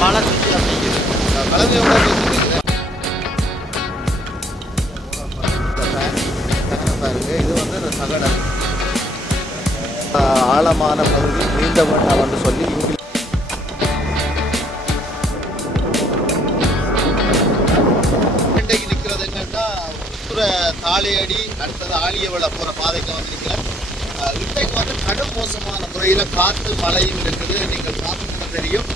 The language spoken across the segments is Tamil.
மழை சுற்றி அப்படிங்கிறது கலவையோட பேசிட்டு பாருங்க. இது வந்து இந்த சகடம் ஆழமான பகுதி நீந்த வேண்டாம் என்று சொல்லி இன்றைக்கு நிற்கிறது என்னன்னா தாளையடி அடுத்தது ஆலியவளை போகிற பாதைக்கு வந்து நிற்கிறேன். இன்றைக்கு வந்து கடும் மோசமான முறையில் காற்று மழையும் இருக்குது. நீங்கள் பார்த்துட்டு தெரியும்.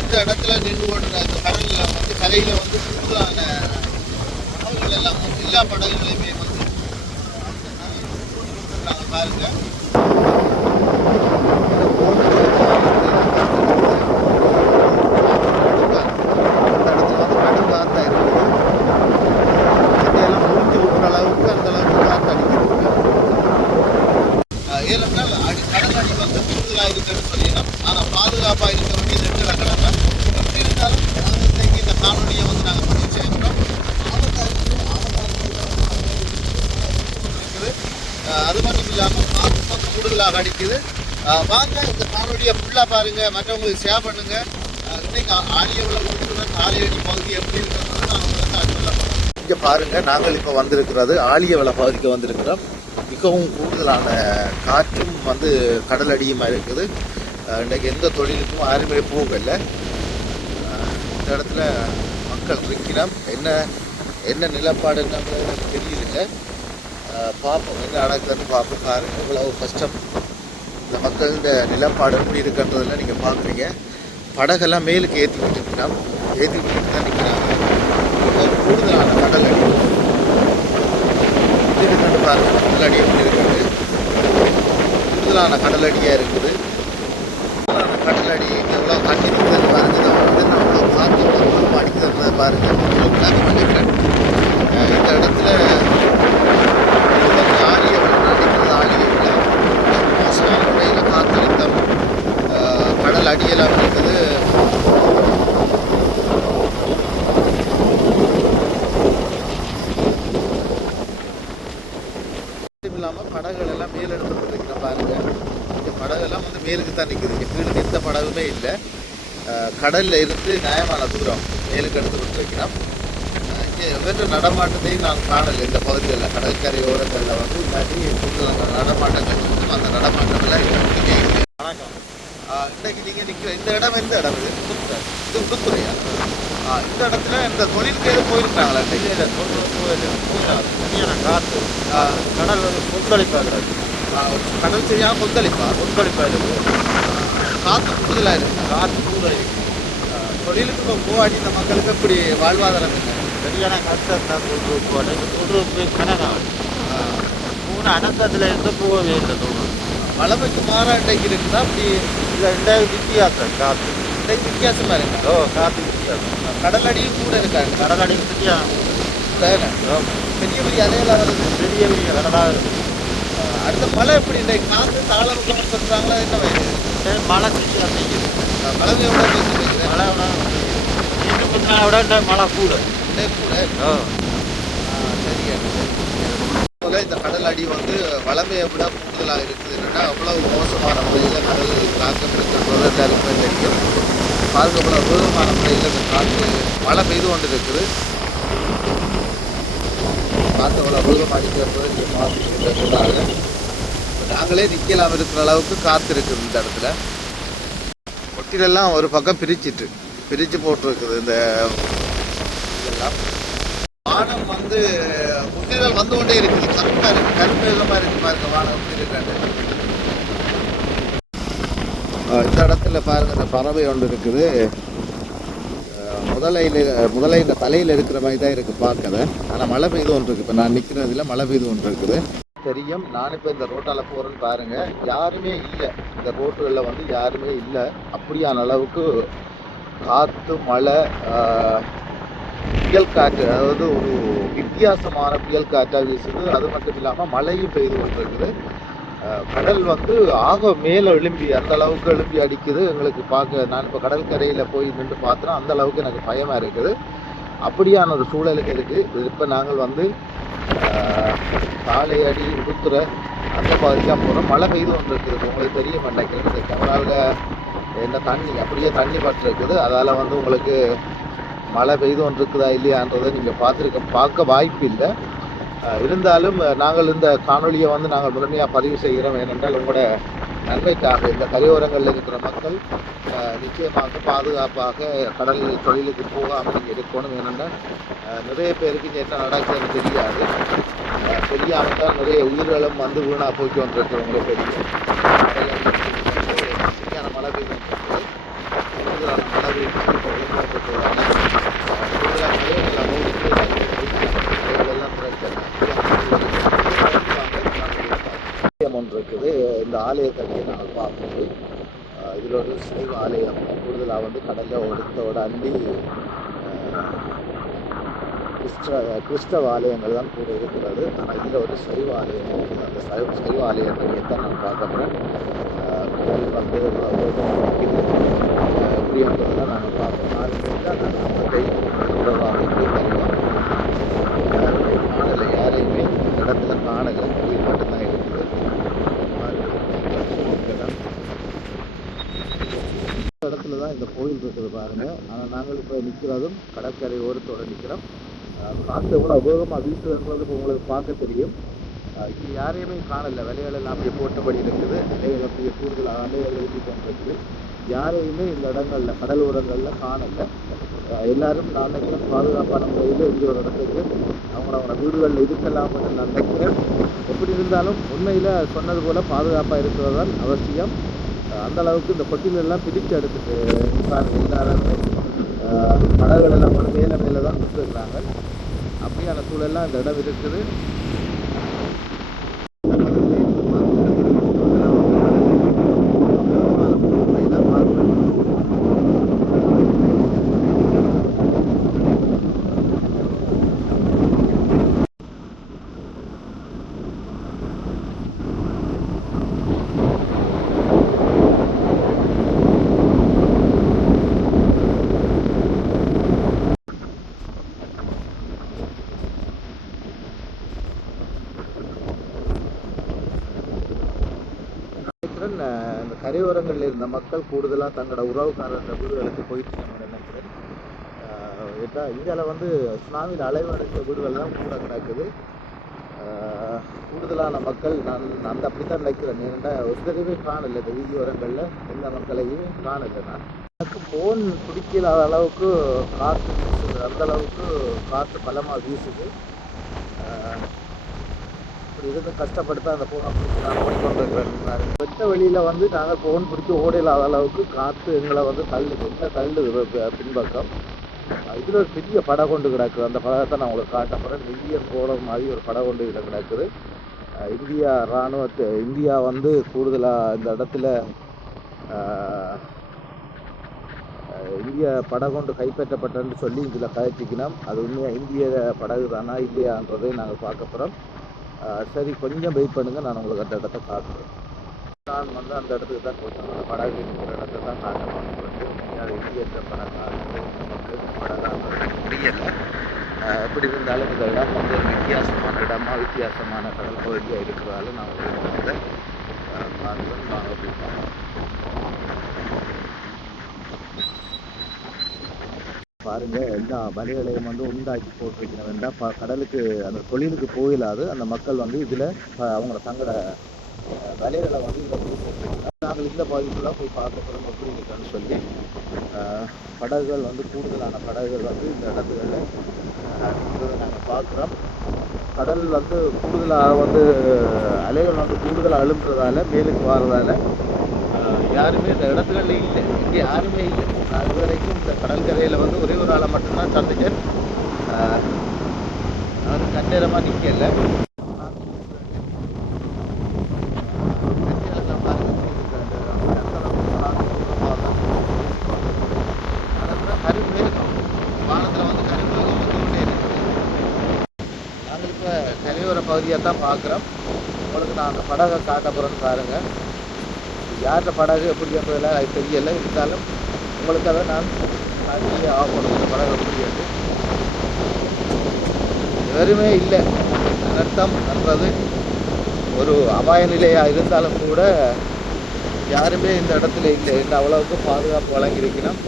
இந்த இடத்துல நின்று ஓடுற இந்த கடலில் வந்து கரையில் வந்து கூடுதலான படகுகள் எல்லாம் எல்லா படகுகளையுமே வந்து நாங்கள் பாருங்க. கடலடி வந்து கூடுதலாக இருக்குன்னு சொல்லிடலாம். ஆனால் பாதுகாப்பாக இருக்க வேண்டியது இருக்கிற கடமை. எப்படி இருந்தாலும் நாங்கள் இன்றைக்கு இந்த காணொலியை வந்து நாங்கள் பதிவு செய்கிறோம். இருக்குது. அது மட்டும் இல்லாமல் காற்று கூடுதலாக அடிக்குது. வாங்க இந்த காணொலியை ஃபுல்லாக பாருங்கள், மற்றவங்களுக்கு ஷேர் பண்ணுங்கள். இன்னைக்கு ஆலியவளை கொடுக்குற தாளையடி பகுதி எப்படி இருக்கிறது நான் உங்களுக்கு சொல்ல போகிறேன். இங்கே பாருங்கள், நாங்கள் இப்போ வந்திருக்கிறது ஆலியவளை பகுதிக்கு வந்திருக்கிறோம். மிகவும் கூடுதலான காற்றும் வந்து கடலடியுமா இருக்குது. இன்றைக்கு எந்த தொழிலுக்கும் யாருமே போகலை. இந்த இடத்துல மக்கள் இருக்கிறோம். என்ன நிலப்பாடுன்னு எனக்கு தெரியல. பார்ப்போம் என்ன நடக்குதுன்னு பார்ப்போம். பாருங்க இவ்வளவு கஷ்டம். இந்த மக்களோட நிலப்பாடு எப்படி இருக்குன்றதுல நீங்கள் பார்க்குறீங்க. படகெல்லாம் மேலுக்கு ஏற்றி விட்டுருக்கிறோம். ஏற்றி விட்டுட்டு தான் நிற்கிறாங்க. கூடுதலான கடலடி இருக்குன்னு பாருங்க. கடலடி எப்படி இருக்குது. கூடுதலான கடலடியாக இருக்குது. கடலடி எவ்வளோ தண்ணி இருக்குது பாருங்க. இதை வந்து நம்ம பார்த்து அடிக்கிறத பாருங்க. பண்ணிக்கிறேன். இந்த இடத்துல இது வந்து ஆலியவளை அடிக்கிறது. ஆலியவளை மோசமான முறையில் காற்றழுத்தம் கடல் அடியெல்லாம் இருக்குது. இல்லாமல் படகுகள் எல்லாம் மேலே எடுத்துகிட்டு இருக்கிற பாருங்க. இந்த படகுலாம் வந்து மேலுக்கு தான் நிற்குது. இங்கே கீழுக்கு எந்த படகுமே இல்லை. கடலில் இருந்து நியாயமான தூரம் மேலுக்கு எடுத்துக்கிட்டு வைக்கிறோம். இங்கே வெவ்வேறு நடமாட்டத்தையும் நான் காணலை. இந்த பகுதிகளில் கடற்கரை ஓரங்களில் வந்து இல்லாட்டி கூடுதலான நடமாட்டங்கள் இருக்கும். அந்த நடமாட்டங்கள்லாம் இங்கே இல்லை. வணக்கம். இன்றைக்கு நீங்கள் நிற்கிற இந்த இடம் எந்த இடம்? இது உடுத்துறையா? இந்த இடத்துல இந்த தொழிலுக்கு எதுவும் போயிருக்காங்களா? காற்று கடல் வந்து கொந்தளிப்பாகிறது. கடல் சரியாக கொந்தளிப்பா இருக்கு. காற்று கூடுதலாக இருக்கு. காற்று கூடுதல் இருக்கு. தொழிலுக்கு இப்போ போவாடி இந்த மக்களுக்கு இப்படி வாழ்வாதாரம் இல்லை. சரியான கஷ்டம் தான். தொன்று கனகாகும். மூணு அணக்கத்தில் இருந்து போகவே இல்லை. வளமைக்கு மாறாண்டைக்கு இருக்குதா அப்படி? இல்லை வித்தியாசம். காற்று இன்றைக்கு வித்தியாசமாக இருக்கு. காற்று வித்தியாசம். கடலடியும் கூட இருக்காங்க. கடலடி வித்தியாசம். பெரிய பெரிய அலையெல்லாம் வருது. பெரிய பெரிய கடலாக இருக்குது. அடுத்த மழை எப்படி இன்றைக்கு காற்று தாளம் சொல்கிறாங்களா? என்ன வயது மழை சுற்றி அப்படிங்கிறது. மழை எவ்வளோ பேசிட்டு மழை விட மழை கூட சரியா. போல இந்த கடல் அடி வந்து வளமையை விட கூடுதலாக இருக்குது. என்னென்னா அவ்வளவு மோசமான முறையில் கடல் தாக்கம் இருக்கிறது எல்லாருக்குமே தெரியும். பாதுகாப்புல வேகமான முறையில் இந்த காற்று மழை பெய்து கொண்டு இருக்குது. காற்று அவ்வளோ வேகம் அடிக்கிறது இங்கே பார்த்துட்டு நாங்களே நிற்கலாம் இருக்கிற அளவுக்கு காற்று இருக்குது. இந்த இடத்துல ஒட்டிலெல்லாம் ஒரு பக்கம் பிரித்து போட்டிருக்குது. இந்த இதெல்லாம் வானம் வந்து முட்டிகள் வந்து கொண்டே இருக்குது. கருப்பாக இருக்குது. கருப்பேகமாக இருக்குது பாருங்க. வானம் எப்படி இருக்காது. இந்த இடத்துல பாருங்க இந்த பறவை ஒன்று இருக்குது. முதலை இந்த தலையில் இருக்கிற மாதிரி தான் இருக்குது பார்க்கதை. ஆனால் மழை பெய்து ஒன்று இருக்குது. இப்போ நான் நிற்கிறதுல மழை பெய்து ஒன்று இருக்குது தெரியும். நான் இப்போ இந்த ரோட்டால் போகிறேன்னு பாருங்கள். யாருமே இல்லை. இந்த ரோட்டுகளில் வந்து யாருமே இல்லை. அப்படியான அளவுக்கு காற்று மழை புயல் காற்று, அதாவது ஒரு வித்தியாசமான புயல் காற்றாக வீசுது. அது மட்டும் இல்லாமல் மழையும் பெய்து கொண்டு இருக்குது. கடல் வந்து ஆக மேலே எழும்பி அந்த அளவுக்கு எழும்பி அடிக்குது. எங்களுக்கு பார்க்க நான் இப்போ கடற்கரையில் போய் நின்று பார்த்தோன்னா அந்த அளவுக்கு எனக்கு பயமாக இருக்குது. அப்படியான ஒரு சூழலுக்கு இருக்குது. இப்போ நாங்கள் வந்து தாளையடி உடுத்துறை அந்த பகுதிக்காக போகிறோம். மழை பெய்து கொண்டு இருக்குது. உங்களுக்கு தெரிய மாட்டேங்கிறது. இந்த கேமராவில் என்ன தண்ணி அப்படியே தண்ணி பட்டிருக்குது. அதால் வந்து உங்களுக்கு மழை பெய்து ஒன்று இருக்குதா இல்லையான்றதை நீங்கள் பார்க்க வாய்ப்பு இல்லை. இருந்தாலும் நாங்கள் இந்த காணொலியை வந்து நாங்கள் முழுமையாக பதிவு செய்கிறோம். ஏனென்றால் உங்களோட நன்மைக்காக இந்த கரையோரங்களில் இருக்கிற மக்கள் நிச்சயமாக பாதுகாப்பாக கடல் தொழிலுக்கு போகாமல் நீங்கள் இருக்கணும். ஏனென்றால் நிறைய பேருக்கு இங்கே என்ன நடக்குதுன்னு தெரியாது. தெரியாமல் தான் நிறைய உயிர்களும் வந்து வீணாக போய்க்கு வந்துருக்கிறவங்களே தெரியும். சரியான மழை பெய்து கூடுதலான மழை பெய்து ஒன்று இருக்குது. இந்த ஆலயத்தை நாங்கள் பார்க்கும்போது இதில் ஒரு சைவ ஆலயம் கூடுதலாக வந்து கடலில் ஒடுத்தோட அண்டி கிறிஸ்தவ ஆலயங்கள் தான் கூட இருக்கிறது. ஆனால் இதில் ஒரு சைவ ஆலயம் இருக்குது. அந்த சைவ ஆலயத்தை தான் நான் பார்க்க போகிறேன். கடல் வந்து எப்படின்றதெல்லாம் நாங்கள் பார்ப்போம். காணலை, யாரையுமே இந்த இடத்துல காணலை, கோயில் மட்டும்தான் இருக்குது. இடத்துல தான் இந்த கோயில் இருக்குது பாருங்க. ஆனால் நாங்கள் இப்போ நிற்கிறதும் கடற்கரை ஓரத்தோடு நிற்கிறோம். காற்று எவ்வளோ அபோகமாக வீசுன்றது உங்களுக்கு பார்க்க தெரியும். இது யாரையுமே காணலை, விலைகள் எல்லாம் அப்படியே போட்டபடி இருக்குது. அலைகள் அப்படியே கூடுதல் அலைகள் எழுதி கொண்டிருக்குது. யாரையுமே இந்த இடங்களில் கடல் ஓரங்களில் காணலை. எல்லாரும் நான் நினைக்கிறேன் பாதுகாப்பான முறையில் இந்த ஒரு இடத்துக்கு அவங்களோட வீடுகளில் இருக்கலாம்னு நான் நினைக்கிறேன். எப்படி இருந்தாலும் உண்மையில் சொன்னது போல் பாதுகாப்பாக இருக்கிறது தான் அவசியம். அந்த அளவுக்கு இந்த கொட்டிலெல்லாம் பிடிச்சு எடுத்துட்டு எல்லாருமே படகுகளெல்லாம் கூட மேலே தான் கொடுத்துருக்குறாங்க. அப்படியான சூழல்லாம் இந்த இடம் இருக்குது. இந்த கரையோரங்களில் இருந்த மக்கள் கூடுதலாக தங்களோட உறவுக்காரர் வீடுகளுக்கு போயிட்டு நம்ம நினைக்கிறேன். ஏன்னா இந்தியாவில் வந்து சுனாமியில் அலைவடைந்த வீடுகள் தான் கூட கிடக்குது. கூடுதலான மக்கள் நான் அப்படித்தான் நினைக்கிறேன். ஏன்னா ஒருத்தரையுமே காணலை இந்த வீதியோரங்களில், எந்த மக்களையுமே காணலை. நான் எனக்கு ஃபோன் பிடிக்காத அளவுக்கு காற்று வீசுது, அந்த அளவுக்கு காற்று பலமாக வீசுது. இருந்து கஷ்டப்பட்டு தான் அந்த ஃபோனை பிடிச்சி நான் ஓடிக்கொண்டிருக்கிறேன். வெட்ட வெளியில் வந்து நாங்கள் ஃபோன் பிடிச்சி ஓடையில்லாத அளவுக்கு காற்று எங்களை வந்து தள்ளுது பின்பக்கம். இதில் ஒரு பெரிய படை கொண்டு கிடக்குது. அந்த படத்தை நான் உங்களுக்கு காட்டப்படுறேன். நெய்யர் கோலம் மாதிரி ஒரு படை கொண்டு இதில் கிடக்குது. இந்தியா வந்து கூடுதலாக இந்த இடத்துல இந்திய படகு கொண்டு கைப்பற்றப்பட்டன்னு சொல்லி இதில் கதைச்சிக்கணும். அது உண்மையாக இந்திய படகு தானா இல்லையான்றதை நாங்கள் பார்க்க போகிறோம். சரி, கொஞ்சம் வெயிட் பண்ணுங்கள், நான் உங்களுக்கு அந்த இடத்த காட்டுறேன். நான் வந்து அந்த இடத்துக்கு தான் போட்டேன். படகு இருக்கிற இடத்த தான் காட்டணும். அது இந்திய படகாக முடியலை. எப்படி இருந்தாலும் இந்த இடம் வந்து வித்தியாசமான இடமா, வித்தியாசமான கடல் பகுதியாக இருக்கிறதால நான் வந்து பார்க்குறேன். நாங்கள் அப்படி பாருங்க, எல்லா வலைகளையும் வந்து உண்டாக்கி போட்டிருக்கணும். வேண்டாம் கடலுக்கு அந்த தொழிலுக்கு போயிடாது அந்த மக்கள் வந்து இதில் அவங்களோட தங்களோட வலைகளை வந்து இதில் போட்டிருக்கணும். நாங்கள் இந்த பகுதிக்குள்ள போய் பார்க்க போகிறோம் எப்படி இருக்குன்னு சொல்லி. படகுகள் வந்து கூடுதலான படகுகள் வந்து இந்த இடத்துல நாங்கள் பார்க்குறோம். கடல் வந்து கூடுதலாக வந்து அலைகள் வந்து கூடுதலாக அழுப்புறதால மேலுக்கு வாரதால யாருமே இந்த இடத்துகளில் இல்லை, இங்கே யாருமே இல்லை. நான் இது வரைக்கும் இந்த கடற்கரையில் வந்து ஒரே ஒரு ஆளை மட்டும்தான் சந்திச்சேன். அவர் கண்டேரமாக நிற்கல. வானத்தில் வந்து கருமேகம் வந்து கொண்டே இருக்குது. நாங்கள் இப்போ கரையோர பகுதியாக தான் பார்க்குறோம். உங்களுக்கு நான் அந்த படகை காட்ட போகிறேன்னு பாருங்கள். யார்கிட்ட படகு எப்படி என்பதில் அது தெரியலை. இருந்தாலும் உங்களுக்காக நான் காட்டியே ஆகணும் இந்த படகு எப்படி. வெறுமே இல்லை, அனர்த்தம் என்றது ஒரு அபாய நிலையாக இருந்தாலும் கூட யாருமே இந்த இடத்துல இல்லை. இந்த அவ்வளவுக்கு பாதுகாப்பு வழங்கியிருக்கணும்.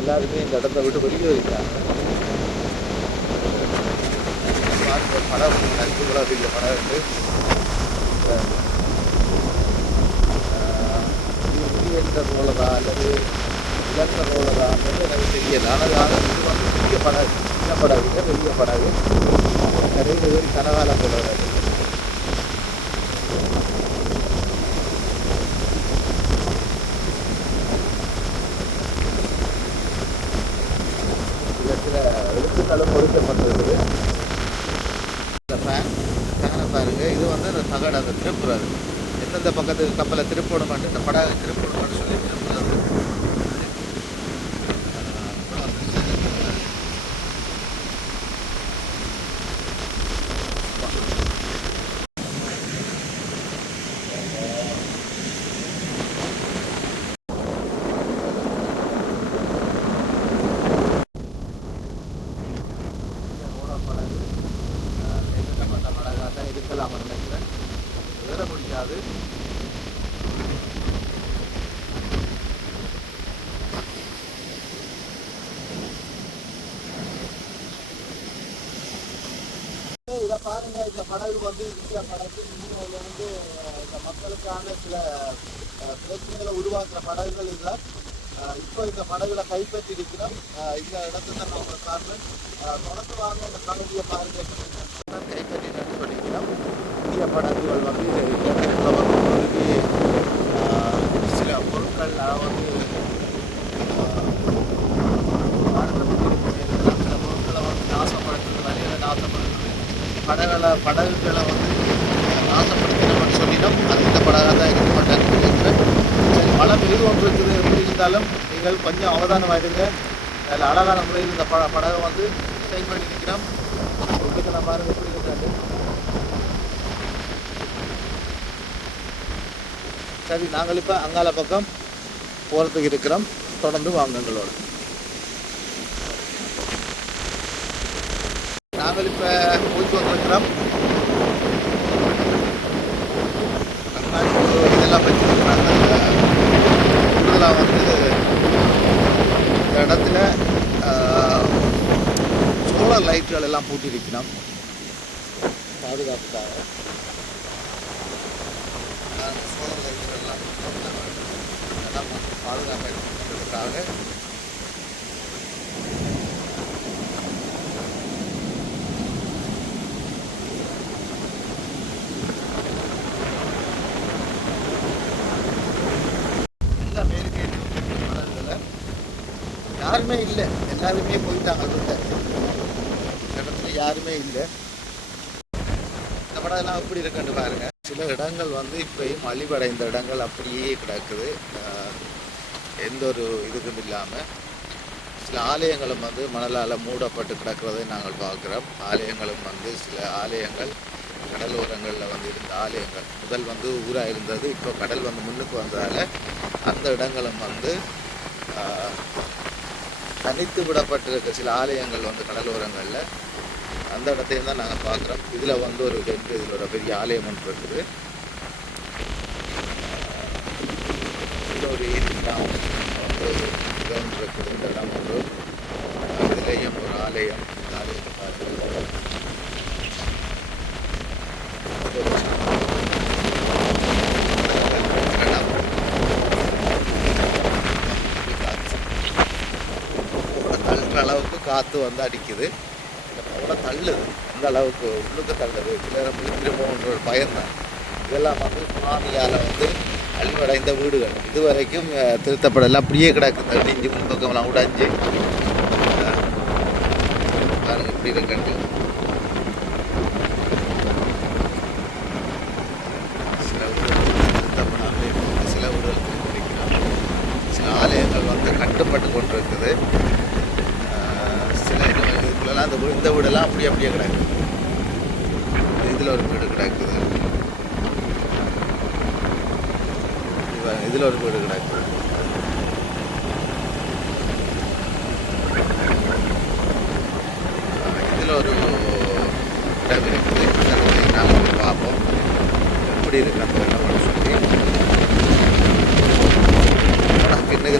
எல்லாருமே இந்த இடத்த விட்டு வெளியே இருக்காங்க. படம் நட்புகளாக இல்லை படம் இருக்கு. என்ற ரோலதா அல்லது இழந்த ரோலதா எனக்கு தெரியல. ஆனால் இது வந்து பெரிய படகு, சின்ன படகு இல்லை, பெரிய படகு. நிறைய பேர் கனகாலம் போடுறாரு. சில எழுத்துக்களும் கொடுக்கப்பட்டிருக்குது. இந்த ஃபேனை பாருங்க. இது வந்து அந்த தகடு அந்த திருப்புறது எந்தெந்த பக்கத்துக்கு கப்பலை திருப்போட மாட்டேன், இந்த படகு திருப்போட மாட்டேன்னு சொல்லி திருப்புறது. இருக்கலாம் நினைக்கிறேன், வேற முடியாது. இதை பாருங்க, இந்த படகு வந்து இந்தியா படகு வந்து இந்த மக்களுக்கான சில பிரச்சனைகளை உருவாக்குற படகுகள் இல்லை. இப்போ இந்த படகுல கைப்பற்றி இருக்கிறோம். இந்த இடத்துல தான் நம்ம காரணம் தொடர்ந்து வாங்க அந்த காணொலியை பாருங்க. கைப்பற்றி பண்ணிக்கிறோம். இந்திய படகுகள் வந்து சில பொருட்கள் வந்து சில பொருட்களை வந்து நாசப்படுத்துறது, வழிகளை நாசப்படுத்துறது, படகுகளை வந்து நாசப்படுத்தணும்னு சொல்லிடும். அது இந்த படகாக தான் இருக்க மாட்டாங்க. சரி, மழை பெய்து ஒன்று இருக்குது. எப்படி இருந்தாலும் நீங்கள் கொஞ்சம் அவதானமாக இருங்க. அதில் அழகான முறையில் இந்த படகை வந்து டிசைன் பண்ணி நிற்கிறோம். உங்களுக்கு நான் பாருங்க எப்படி இருக்காது. சரி, நாங்கள் இப்போ அங்கால பக்கம் போகிறதுக்கு இருக்கிறோம். தொடர்ந்து வாங்கங்களோட. நாங்கள் இப்போ போயிட்டு வந்திருக்கிறோம். இதெல்லாம் வச்சுருக்கிறாங்க. கூடுதலாக வந்து இந்த இடத்துல சோலார் லைட்டுகள் எல்லாம் பூட்டியிருக்கணும் பாதுகாப்புக்காக. சோலார் லைட்டுகள் எல்லாம் பாதுகாப்புக்காக யாருமே இல்லை, எல்லாருமே போயிட்டாங்க. இடத்துல யாருமே இல்லை. இந்த படம்லாம் எப்படி இருக்குன்னு பாருங்க. சில இடங்கள் வந்து இப்பயும் அழிவடைந்த இடங்கள் அப்படியே கிடக்குது. எந்த ஒரு இதுக்கும் இல்லாமல் சில ஆலயங்களும் வந்து மணலால் மூடப்பட்டு கிடக்கிறதை நாங்கள் பார்க்குறோம். ஆலயங்களும் வந்து சில ஆலயங்கள் கடலோரங்களில் வந்து இருந்த ஆலயங்கள் முதல் வந்து ஊராக இருந்தது. இப்போ கடல் வந்து முன்னுக்கு வந்ததால் அந்த இடங்களும் வந்து தனித்து விடப்பட்டிருக்க சில ஆலயங்கள் வந்து கடலோரங்களில் அந்த இடத்தையும் தான் நாங்கள் பார்க்குறோம். இதில் வந்து ஒரு இதில் ஒரு பெரிய ஆலயம் ஒன்று இருக்குது. இதில் ஒரு கிராமம் வந்து ஒன்று இருக்குது. இந்த இடம் ஒன்று, இதுலேயும் ஒரு ஆலயம். இந்த ஆலயத்தை பார்க்குறது தள்ளுற அளவுக்கு காற்று வந்து அடிக்குது. கூட தள்ளுது, அந்த அளவுக்கு உள்ளுக்கு தள்ளுது. சில திரும்பன்ற ஒரு பயம்தான். இதெல்லாம் வந்து சுனாமியால் வந்து அழிவடைந்த வீடுகள் இதுவரைக்கும் திருத்தப்படலாம். அப்படியே கிடக்குது. இடிஞ்சு முன்பக்கம்லாம் உடைஞ்சு பாருங்க இப்படி இருக்கு. சில வீடுகள் திருத்தப்படாமல் இருக்குது, சில வீடுகள் திருத்தப்படிக்கிறாங்க. சில ஆலயங்கள் வந்து கட்டுப்பட்டு கொண்டு இருக்குது. சில இதுக்குள்ளெல்லாம் இந்த வீடெல்லாம் அப்படியே கிடக்குது. இதில் ஒரு வீடு கிடக்குது, இதில் ஒரு வீடு கிடக்குது. இதில் ஒரு இடம் இருக்குது. நாங்கள் பார்ப்போம் எப்படி இருக்கு அந்த இடம்னு சொல்லி.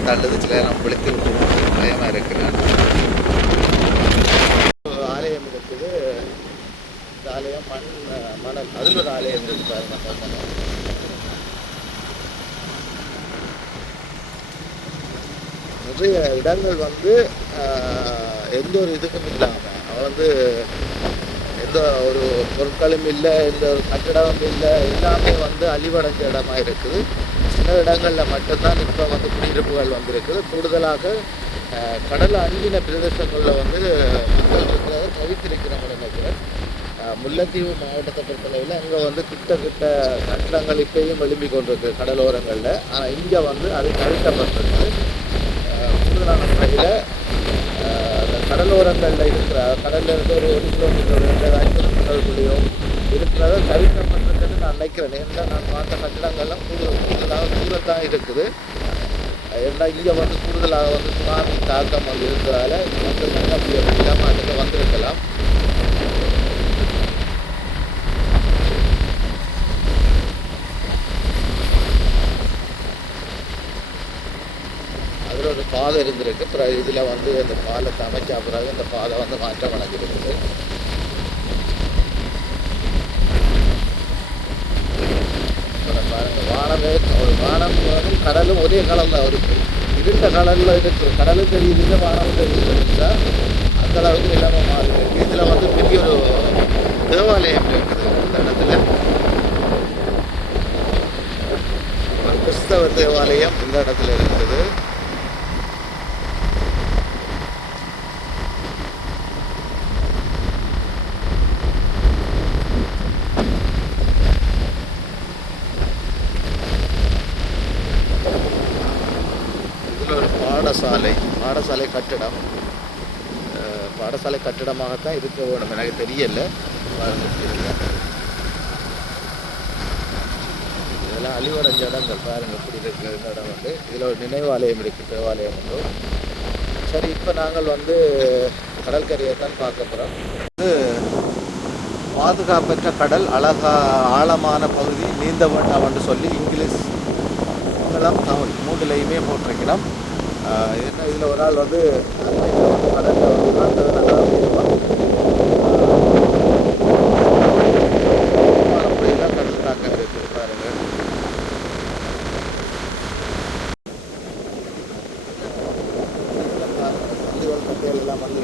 தள்ளுது, சில நேரம் விழுத்து விட்டுருவோம், பயமாக இருக்கிறேன். ஆலயம் இருக்குது, இந்த ஆலயம் மணல் அதில் ஒரு ஆலயம் இருக்கு பாருங்க. நிறைய இடங்கள் வந்து எந்த ஒரு இதுக்கும் இல்லாமல் வந்து எந்த ஒரு பொருட்களும் இல்லை, எந்த ஒரு கட்டிடமும் இல்லை, எல்லாமே வந்து அழிவடைஞ்ச இடமா இருக்குது. சில இடங்களில் மட்டும்தான் இப்போ வந்து குடியிருப்புகள் வந்திருக்குது. கூடுதலாக கடல் அண்டின பிரதேசங்களில் வந்து மக்கள் இருக்கிறத தவிர்த்திருக்கிறவங்க நினைக்கிறேன். முல்லைத்தீவு மாவட்டத்தை பொறுத்தளவில் அங்கே வந்து கிட்ட கட்டிடங்கள் இப்பயும் எழும்பி கொண்டிருக்கு கடலோரங்களில். ஆனால் இங்கே வந்து அது தவிர்க்கப்பட்டிருக்கு. கூடுதலான முறையில் அந்த கடலோரங்களில் இருக்கிற கடலில் இருந்து ஒரு 1 கிலோமீட்டர் 5 கிலோமீட்டருக்குள்ளேயோ இருக்கிறத தவிர்க்கப்பட்டிருக்குன்னு நான் நினைக்கிறேன். ஏன்னா நான் பார்த்த கட்டிடங்கள்லாம் கூடுதலாக தூரத்தான் இருக்குது. ஏன்னா இங்கே வந்து கூடுதலாக வந்து சுனாமி தாக்கம் வந்து இருக்கிறதால மக்கள் வந்து அப்படி இல்லாமல் அதுக்கு வந்திருக்கலாம். அதில் ஒரு பாதை இருந்திருக்கு. அப்புறம் இதில் வந்து அந்த பாலத்தை அமைச்ச பிறகு அந்த பாதை வந்து மாற்றம் அடைஞ்சிருக்குது. பாருங்க, வானமும் கடலும் ஒரே கலரில் இருக்குது. இருந்த கடலில் இருக்குது, கடலும் தெரியுது, வானமும் தெரியுது. அந்த அளவுக்கு நிலைமை மாறி இருக்கு. இதில் வந்து பெரிய ஒரு தேவாலயம் இருக்குது. இந்த இடத்துல ஒரு கிறிஸ்தவ தேவாலயம் இந்த இடத்துல இருக்குது. ஒரு பாடசாலை கட்டிடம், பாடசாலை கட்டிடமாகத்தான் இருக்க வேணும், எனக்கு தெரியல. இதெல்லாம் அழிவடைஞ்ச இடங்கள் பாருங்க இப்படி இருக்கு. இந்த இடம் வந்து இதில் ஒரு நினைவாலயம் இருக்குது, தேவாலயம் உண்டு. சரி, இப்போ நாங்கள் வந்து கடற்கரையை தான் பார்க்க போகிறோம். வந்து பாதுகாப்பற்ற கடல், ஆழமான பகுதி, நீந்த வேண்டாம்னு சொல்லி இங்கிலீஷ் தமிழ் மூன்றுலையுமே போட்டிருக்கிறோம். என்ன இதில் ஒரு ஆள் வந்து கடலில் வந்து அப்படியெல்லாம் கட்டுறாங்க இருக்குது பாருங்க. பள்ளிகள் கட்டைகள் எல்லாம் வந்து